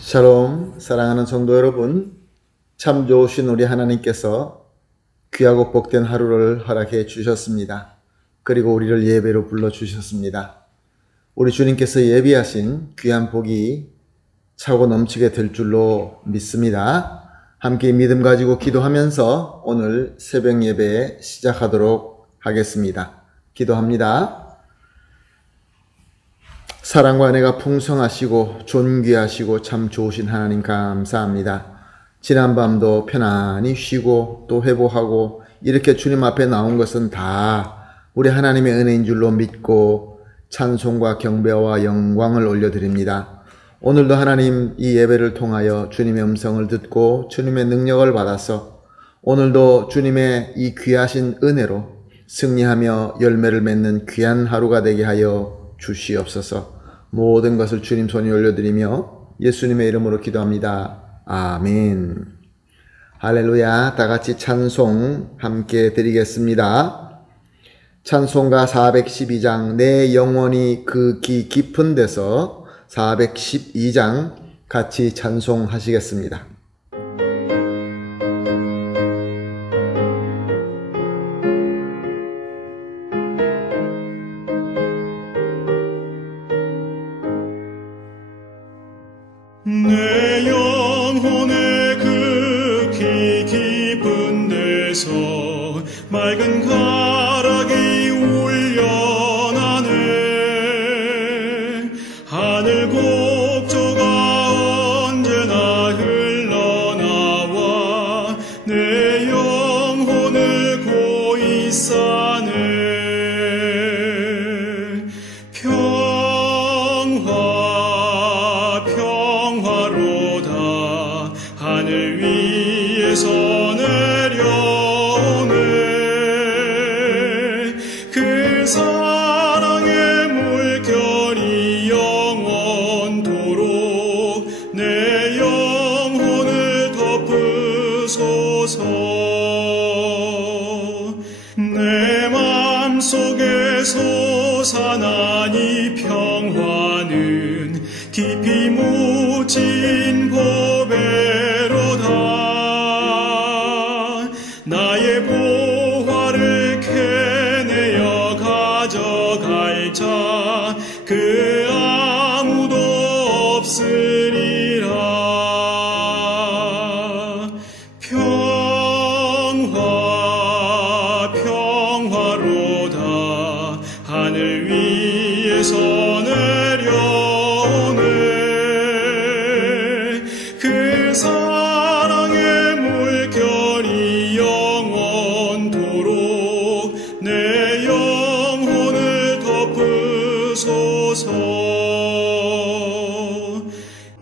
샬롬, 사랑하는 성도 여러분, 참 좋으신 우리 하나님께서 귀하고 복된 하루를 허락해 주셨습니다. 그리고 우리를 예배로 불러주셨습니다. 우리 주님께서 예비하신 귀한 복이 차고 넘치게 될 줄로 믿습니다. 함께 믿음 가지고 기도하면서 오늘 새벽 예배 시작하도록 하겠습니다. 기도합니다. 사랑과 은혜가 풍성하시고 존귀하시고 참 좋으신 하나님 감사합니다. 지난밤도 편안히 쉬고 또 회복하고 이렇게 주님 앞에 나온 것은 다 우리 하나님의 은혜인 줄로 믿고 찬송과 경배와 영광을 올려드립니다. 오늘도 하나님 이 예배를 통하여 주님의 음성을 듣고 주님의 능력을 받아서 오늘도 주님의 이 귀하신 은혜로 승리하며 열매를 맺는 귀한 하루가 되게 하여 주시옵소서. 모든 것을 주님 손에 올려드리며 예수님의 이름으로 기도합니다. 아멘. 할렐루야. 다같이 찬송 함께 드리겠습니다. 찬송가 412장 내 영혼이 그 깊은 데서 412장 같이 찬송하시겠습니다. 내 영혼의 그 깊은 데서 맑은 가락이 울려나네. 하늘 곡조가 언제나 흘러나와 내 영혼을 고이 싸네. 하늘 위에서 내려오네. 그 사랑의 물결이 영원토록 내 영혼을 덮으소서. 내 맘속에 솟아난 이 평화는 깊이 묻힌 보배로다. 나의 보화를 캐내어 가져갈 자 그 아무도 없으리라. 평화로다. 하늘 위에서 내려오네. 그 사랑의 물결이 영원토록 내 영혼을 덮으소서.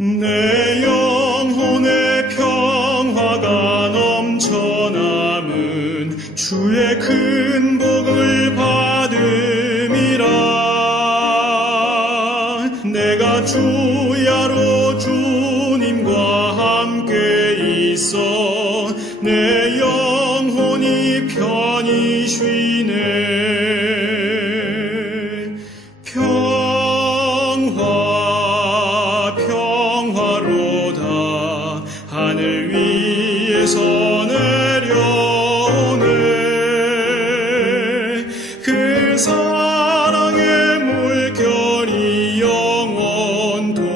내 영혼의 평화가 넘쳐남은 주의 큰 복을 받음이라. 내가 주야로 주님과 함께 있어 내 영혼이 편히 쉬네. 평화로다. 하늘 위에서 내려오네. 그 사랑의 물결이 영원토록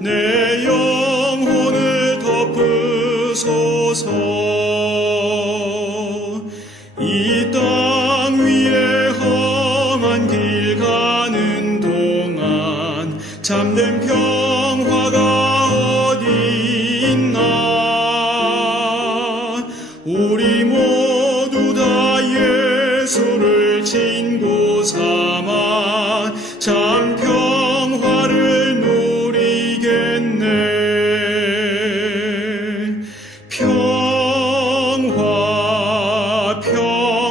내 영혼을 덮으소서. 이 땅 위에 험한 길 가는 동안 참된 평화가 어디 있나. 우리 모두 다 예수를 친구 삼아 참 평화를 누리겠네.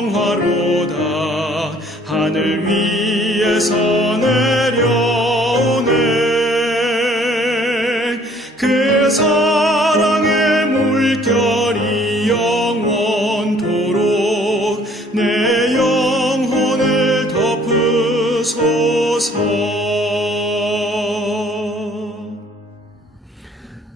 평화로다. 하늘 위에서 내려오네. 그 사랑의 물결이 영원토록 내 영혼을 덮으소서.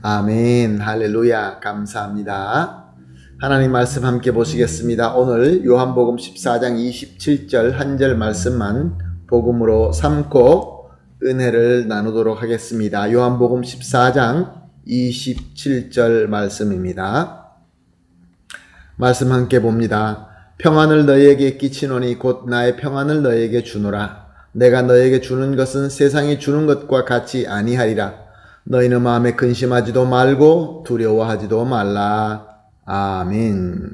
아멘. 할렐루야. 감사합니다. 하나님 말씀 함께 보시겠습니다. 오늘 요한복음 14장 27절 한 절 말씀만 복음으로 삼고 은혜를 나누도록 하겠습니다. 요한복음 14장 27절 말씀입니다. 말씀 함께 봅니다. 평안을 너희에게 끼치노니 곧 나의 평안을 너희에게 주노라. 내가 너희에게 주는 것은 세상이 주는 것과 같이 아니하리라. 너희는 마음에 근심하지도 말고 두려워하지도 말라. 아멘.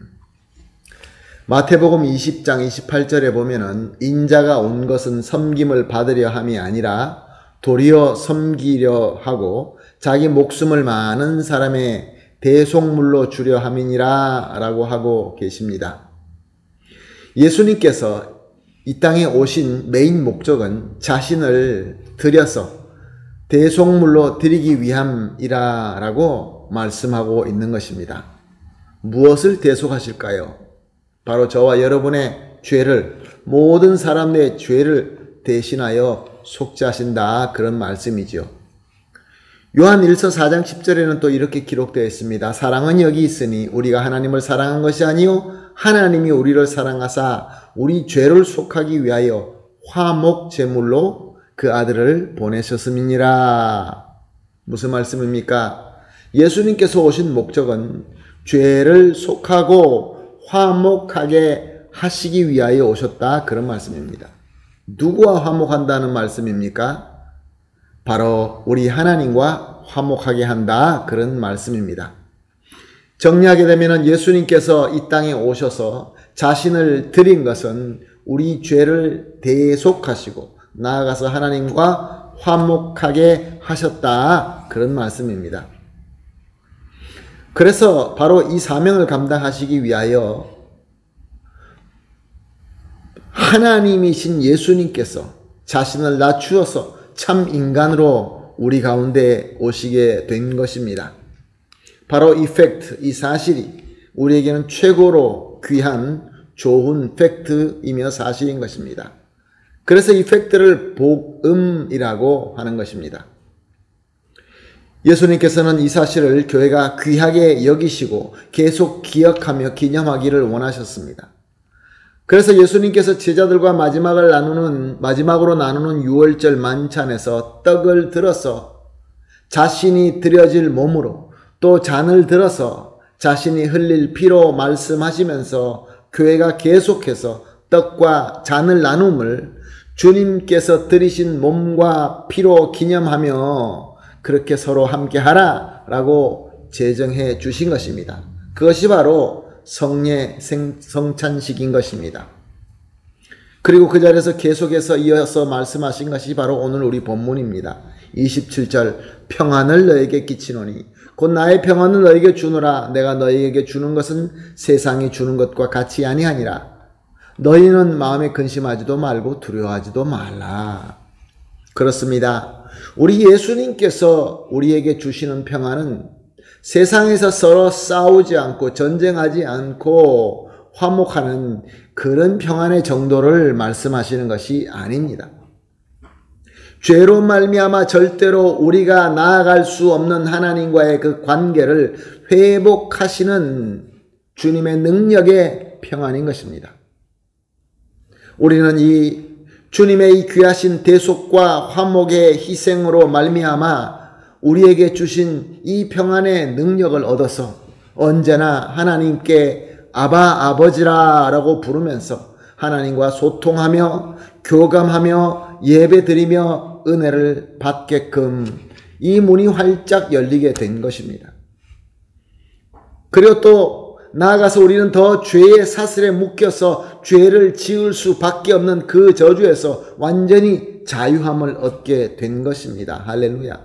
마태복음 20장 28절에 보면은 인자가 온 것은 섬김을 받으려 함이 아니라 도리어 섬기려 하고 자기 목숨을 많은 사람의 대속물로 주려 함이니라 라고 하고 계십니다. 예수님께서 이 땅에 오신 메인 목적은 자신을 드려서 대속물로 드리기 위함이라 라고 말씀하고 있는 것입니다. 무엇을 대속하실까요? 바로 저와 여러분의 죄를, 모든 사람의 죄를 대신하여 속죄하신다, 그런 말씀이죠. 요한 1서 4장 10절에는 또 이렇게 기록되어 있습니다. 사랑은 여기 있으니 우리가 하나님을 사랑한 것이 아니요 하나님이 우리를 사랑하사 우리 죄를 속하기 위하여 화목 제물로 그 아들을 보내셨음이니라. 무슨 말씀입니까? 예수님께서 오신 목적은 죄를 속하고 화목하게 하시기 위하여 오셨다, 그런 말씀입니다. 누구와 화목한다는 말씀입니까? 바로 우리 하나님과 화목하게 한다, 그런 말씀입니다. 정리하게 되면 예수님께서 이 땅에 오셔서 자신을 드린 것은 우리 죄를 대속하시고 나아가서 하나님과 화목하게 하셨다, 그런 말씀입니다. 그래서 바로 이 사명을 감당하시기 위하여 하나님이신 예수님께서 자신을 낮추어서 참 인간으로 우리 가운데 오시게 된 것입니다. 바로 이 팩트, 이 사실이 우리에게는 최고로 귀한 좋은 팩트이며 사실인 것입니다. 그래서 이 팩트를 복음이라고 하는 것입니다. 예수님께서는 이 사실을 교회가 귀하게 여기시고 계속 기억하며 기념하기를 원하셨습니다. 그래서 예수님께서 제자들과 마지막으로 나누는 유월절 만찬에서 떡을 들어서 자신이 드려질 몸으로 또 잔을 들어서 자신이 흘릴 피로 말씀하시면서 교회가 계속해서 떡과 잔을 나눔을 주님께서 드리신 몸과 피로 기념하며 그렇게 서로 함께 하라 라고 제정해 주신 것입니다. 그것이 바로 성례 성찬식인 것입니다. 그리고 그 자리에서 계속해서 이어서 말씀하신 것이 바로 오늘 우리 본문입니다. 27절 평안을 너에게 끼치노니 곧 나의 평안을 너에게 주노라. 내가 너에게 주는 것은 세상이 주는 것과 같이 아니하니라. 너희는 마음에 근심하지도 말고 두려워하지도 말라. 그렇습니다. 우리 예수님께서 우리에게 주시는 평안은 세상에서 서로 싸우지 않고 전쟁하지 않고 화목하는 그런 평안의 정도를 말씀하시는 것이 아닙니다. 죄로 말미암아 절대로 우리가 나아갈 수 없는 하나님과의 그 관계를 회복하시는 주님의 능력의 평안인 것입니다. 우리는 이 주님의 이 귀하신 대속과 화목의 희생으로 말미암아 우리에게 주신 이 평안의 능력을 얻어서 언제나 하나님께 아바 아버지라 라고 부르면서 하나님과 소통하며 교감하며 예배드리며 은혜를 받게끔 이 문이 활짝 열리게 된 것입니다. 그리고 또 나아가서 우리는 더 죄의 사슬에 묶여서 죄를 지을 수밖에 없는 그 저주에서 완전히 자유함을 얻게 된 것입니다. 할렐루야.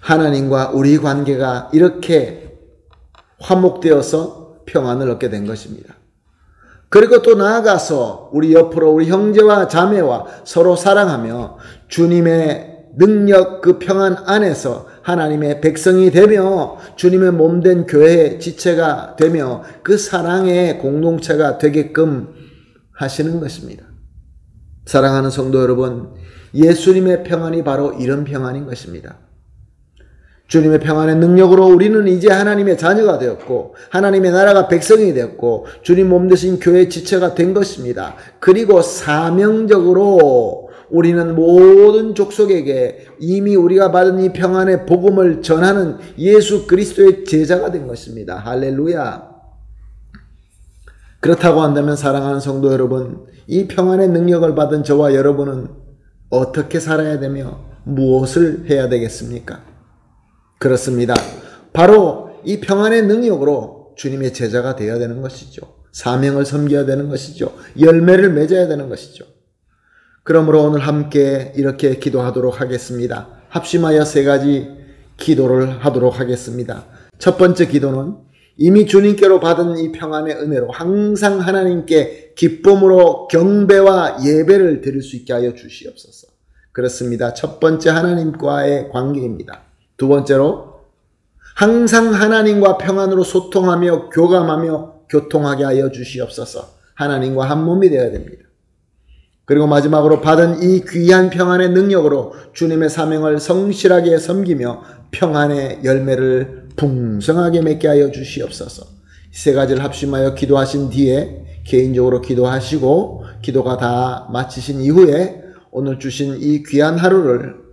하나님과 우리 관계가 이렇게 화목되어서 평안을 얻게 된 것입니다. 그리고 또 나아가서 우리 옆으로 우리 형제와 자매와 서로 사랑하며 주님의 능력 그 평안 안에서 하나님의 백성이 되며 주님의 몸된 교회의 지체가 되며 그 사랑의 공동체가 되게끔 하시는 것입니다. 사랑하는 성도 여러분, 예수님의 평안이 바로 이런 평안인 것입니다. 주님의 평안의 능력으로 우리는 이제 하나님의 자녀가 되었고 하나님의 나라가 백성이 되었고 주님 몸 되신 교회의 지체가 된 것입니다. 그리고 사명적으로 우리는 모든 족속에게 이미 우리가 받은 이 평안의 복음을 전하는 예수 그리스도의 제자가 된 것입니다. 할렐루야. 그렇다고 한다면 사랑하는 성도 여러분, 이 평안의 능력을 받은 저와 여러분은 어떻게 살아야 되며 무엇을 해야 되겠습니까? 그렇습니다. 바로 이 평안의 능력으로 주님의 제자가 되어야 되는 것이죠. 사명을 섬겨야 되는 것이죠. 열매를 맺어야 되는 것이죠. 그러므로 오늘 함께 이렇게 기도하도록 하겠습니다. 합심하여 3가지 기도를 하도록 하겠습니다. 첫 번째 기도는 이미 주님께로 받은 이 평안의 은혜로 항상 하나님께 기쁨으로 경배와 예배를 드릴 수 있게 하여 주시옵소서. 그렇습니다. 첫 번째 하나님과의 관계입니다. 두 번째로 항상 하나님과 평안으로 소통하며 교감하며 교통하게 하여 주시옵소서. 하나님과 한 몸이 되어야 됩니다. 그리고 마지막으로 받은 이 귀한 평안의 능력으로 주님의 사명을 성실하게 섬기며 평안의 열매를 풍성하게 맺게 하여 주시옵소서. 이 3가지를 합심하여 기도하신 뒤에 개인적으로 기도하시고 기도가 다 마치신 이후에 오늘 주신 이 귀한 하루를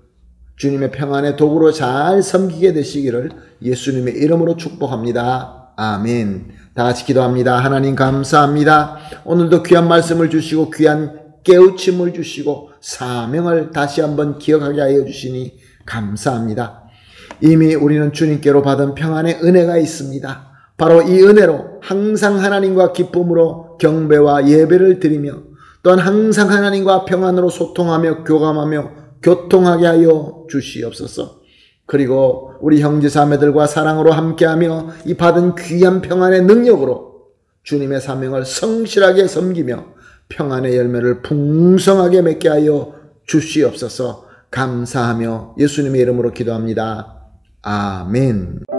주님의 평안의 도구로 잘 섬기게 되시기를 예수님의 이름으로 축복합니다. 아멘. 다 같이 기도합니다. 하나님 감사합니다. 오늘도 귀한 말씀을 주시고 귀한 깨우침을 주시고 사명을 다시 한번 기억하게 하여 주시니 감사합니다. 이미 우리는 주님께로 받은 평안의 은혜가 있습니다. 바로 이 은혜로 항상 하나님과 기쁨으로 경배와 예배를 드리며 또한 항상 하나님과 평안으로 소통하며 교감하며 교통하게 하여 주시옵소서. 그리고 우리 형제자매들과 사랑으로 함께하며 이 받은 귀한 평안의 능력으로 주님의 사명을 성실하게 섬기며 평안의 열매를 풍성하게 맺게 하여 주시옵소서. 감사하며 예수님의 이름으로 기도합니다. 아멘.